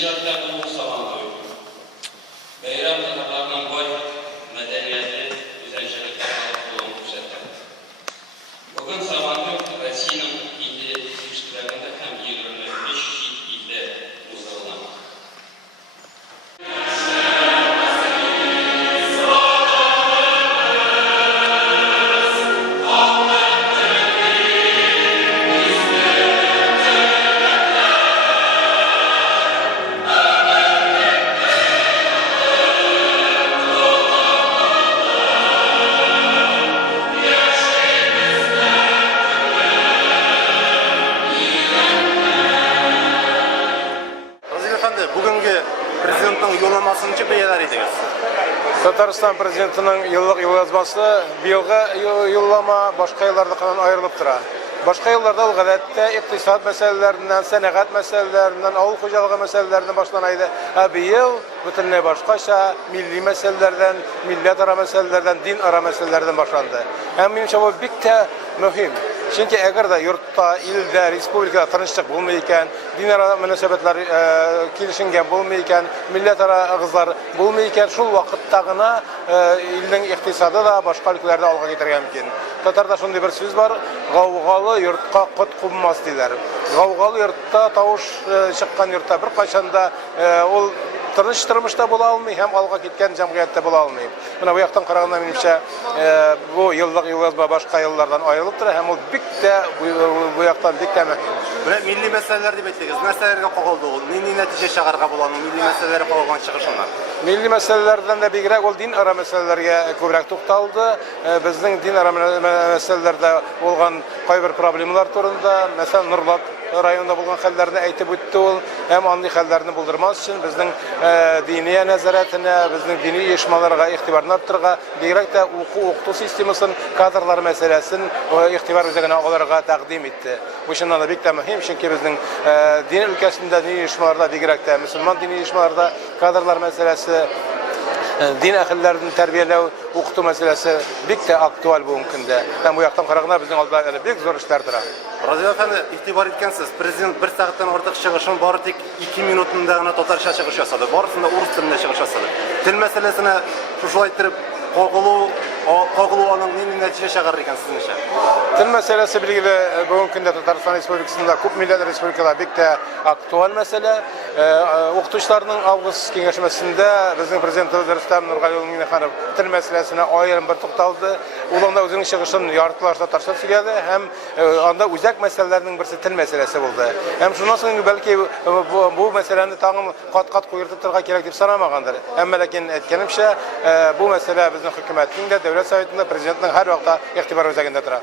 teşkilatlarının sağlanıyor. Bayram Tatarlarının boy medeniyeti özelliklerine bulunmak üzere. Bugün zamanı Rusya'nın ilgili ilişkilerinde hem 25 ilde uzanan. Bugünkü Prezident'in yollamasını beyalar ediniz. Tataristan Prezidentinin yıllık yollazması biyilgi yollama başka yıllardan ayrılıp tura. Başka yıllarda o gadette iktisat meselelerinden, senegat meselelerinden, avul hocalığı meselelerinden başlanaydı. Bu yıl bütününe başkaça milli meselelerden, millet ara meselelerden, din ara meselelerden başlandı. Hem benimce bu bir de mühim. Çünkü eğer de yurtta, ilde, respublikada tanıştık bulmayken, din ara münasebetler kilişingen bulmayken, millet ara ağızlar bulmayken, şu vakittağına ilin iktisadı da başka ülkelerde alga getirgen mümkün. Tatarda şunday bir söz var, gavgalı yurtqa qut qubmas deyler. Gavgalı yurtta tavuş çıkkan yurtta bir kaçanda ol tırmışta bola almay, hem alga gitken cemiyette bola almay. Buna bu yaktan qaraganda menimçe bu yıllık yollazma başka yıllardan ayrılıp tura, hem o bu yaktan bik de mühim. Buna milli meseleler dep etdiniz. Meselelerge qoğuldu ol. Neni natije çagarga bolan milli meseleleri qoğulgan çıkışınlar. Milli meselelerden de bigirek ol din ara meselelerge köbürek toxtaldı. Bizning din ara meselelerde olgan kayber problemler turunda, mesela Nurlat rayonunda bulgan hallerini aytib ötdü ol. Hem anday hallerini buldurmaz için bizning diniye nazaretine, bizning dini uyuşmalarga ihtibarını arttırga, bigirek de okutu sistemasının kadrlar meselesini ihtibar üzerine olarga takdim etti. Bu şundan da bik de mühim, çünkü bizning din ülkesinde dini uyuşmalarda bigirek de Müslüman dini uyuşmalarda kadrlar meselesi, din ahillerinin terbiyelev, okutu meselesi bik de aktual bu mümkünde. Ben bu yaktan qaraganda bizning alda bik zor işlerdir. Razı efendi, itibar etkensiz. Prezident bir saatdan ortak çıkışın bari tek 2 minutunda Tatarça çıkış yasadı. Barısında Urus dilinde çıkış yasadı. Dil meselesine şuşu aytırıp qoğuluğunun neni natije çagarır eken sizince? Dil meselesi bilgili bugünkünde Tataristan Respublikasında, Kup Millet Respublikada bik de aktual mesele. Okutuşlarının avgust kengeşmesinde bizim Prezidentimiz Rüstem Nurgaliyev Minnehanov dil meselesine ayrım bir toxtaldı. Ulanda özünün çıkışını yartılar Tatarça söyledi. Hem anda uzak meselelerinin birisi dil meselesi buldu. Hem şundan sonra belki bu meselenin tağım kat koyurtutturga gerek dep sanamagandır. Hem lakin etkenimçe bu mesele bizim hükümetinin de devlet sovetinde Prezidentinin her vakta ihtibar özelinde durur.